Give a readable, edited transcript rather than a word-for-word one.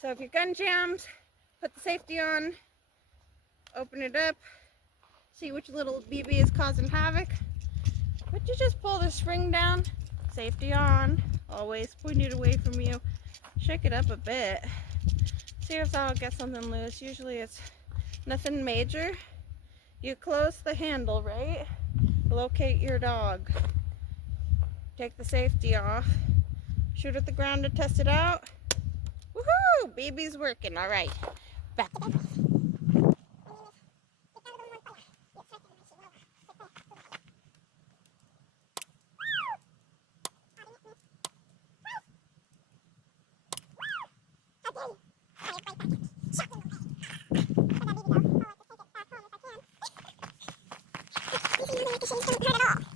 So if your gun jams, put the safety on, open it up, see which little BB is causing havoc. But you just pull the spring down, safety on, always pointed away from you. Shake it up a bit. See if that'll get something loose. Usually it's nothing major. You close the handle, right? Locate your dog. Take the safety off. Shoot at the ground to test it out. Woohoo! BB's working. All right. Back.